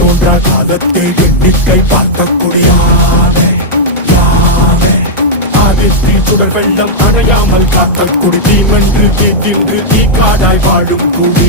தோன்றா காலத்தை எண்ணிக்கை பார்க்கக்கூடிய ஆதித்தி சுடர் வெள்ளம் அணையாமல் காத்தல் குடி தீமென்று தீக்கின்று தீக்காடாய் வாழும் குடி